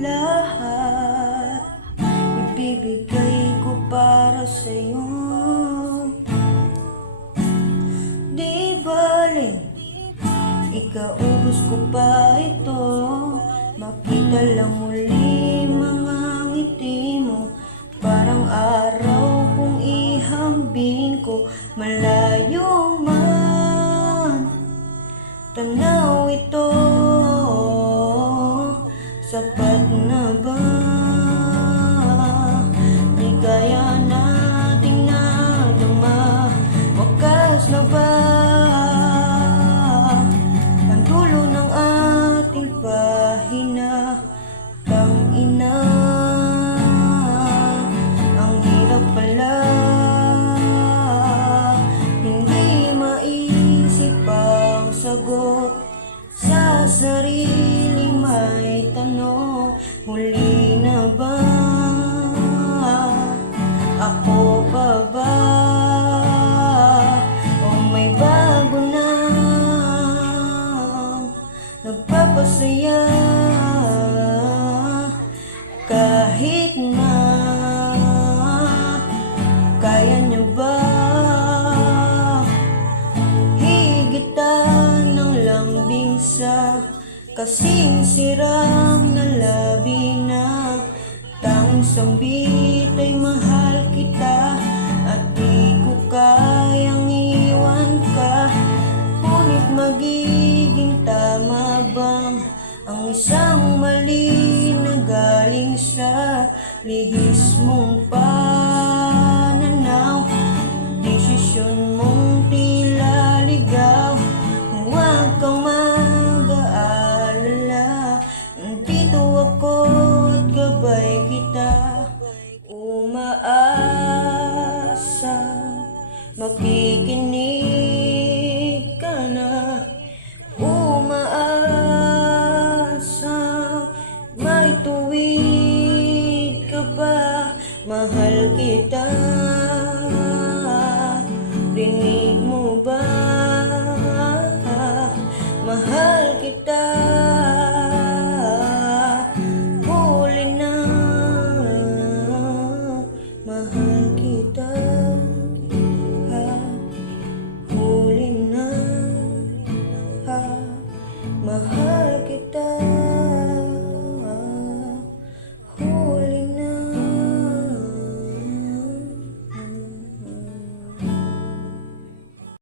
lahat ibibigay ko para sa'yo. Di bale, ikaubos ko pa ito. Makita lang muli mga ngiti mo, parang araw kung ihambing ko. Malayo man tanaw ito, sapat na ba? Ligaya nating nadama, wakas na ba ang dulo ng ating pahina? Tangina, ang hirap pala, hindi maisip ang sagot sa sarili. May tanong, huli na ba? Ako pa ba? O may bago na nagpapasaya? Kahit na kaya niyo ba higitan ng lambing sa kasing siram na labi na? Tanging sambit ay mahal kita at di ko kayang iwan ka. Ngunit magiging tama bang ang isang mali na galing sa lihis mong pananaw? Desisyon mong tila ligaw, huwag kang mag-aalala, nandito ako at gabay kita. Umaasa, makikinig ka na. Umaasa, may tuwid ka ba? Mahal kita, rinig mo ba? Mahal kita.